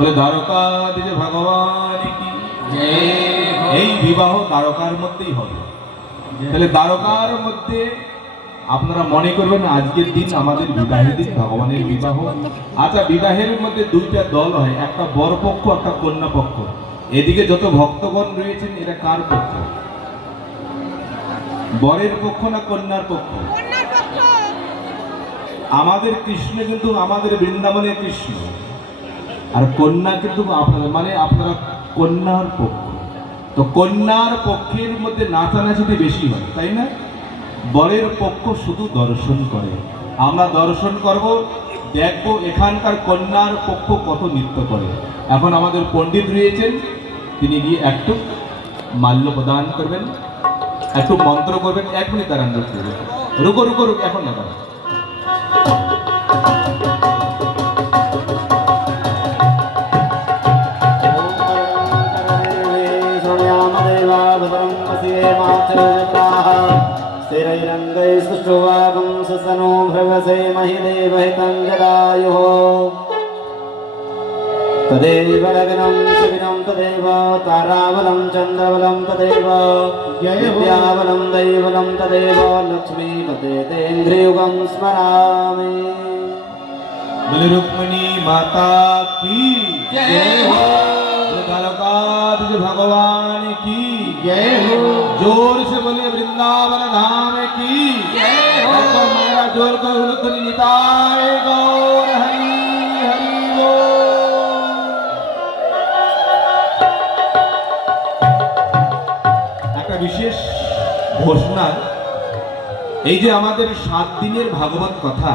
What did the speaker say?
বলে দ্বারকাধীশ ভগবান কি এই বিবাহ দ্বারকার মধ্যেই হবে। তাহলে দ্বারকার মধ্যে আপনারা মনে করবেন আজকের দিন আমাদের বিবাহের দিন, ভগবানের বিবাহ। আচ্ছা, বিবাহের মধ্যে দুইটা দল হয়, একটা বর পক্ষ একটা কন্যা পক্ষ। এদিকে যত ভক্তগণ রয়েছেন এরা কার পক্ষ? বরের পক্ষ না কন্যার পক্ষ? আমাদের কৃষ্ণ কিন্তু আমাদের বৃন্দাবনের কৃষ্ণ, আর কন্যা কিন্তু আপনারা কন্যার পক্ষ। তো কন্যার পক্ষের মধ্যে নাচানাচিতে বেশি হয়, তাই না? বরের পক্ষ শুধু দর্শন করে। আমরা দর্শন করব, দেখব এখানকার কন্যার পক্ষ কত নৃত্য করে। এখন আমাদের পণ্ডিত রয়েছেন, তিনি গিয়ে একটু মাল্য প্রদান করবেন, একটু মন্ত্র করবেন। 1 মিনিট দাঁড়ান, রুকো রুকো রুকো, এখন না দাঁড়ান। स्थिरैरङ्गैस्तुष्टुवागं ससनो भ्रवसे महिदेवहितं जदायुः तदेव लग्नं सुदिनं तदेव ताराबलं चन्द्रबलं तदेव विद्याबलं दैवलं तदेव लक्ष्मीपते तेन्द्रियुगं स्मरामि। बोले रुक्मिणी माता की जय हो, द्वारकाधीश भगवान की जय हो। जोर से बोले वृंदावन धाम की जय हो। मेरा जोर को हुलुकनी निताय गौर हरि हरि बोल। একটা বিশেষ ঘোষণা, এই যে আমাদের 7 দিনের ভাগবত কথা,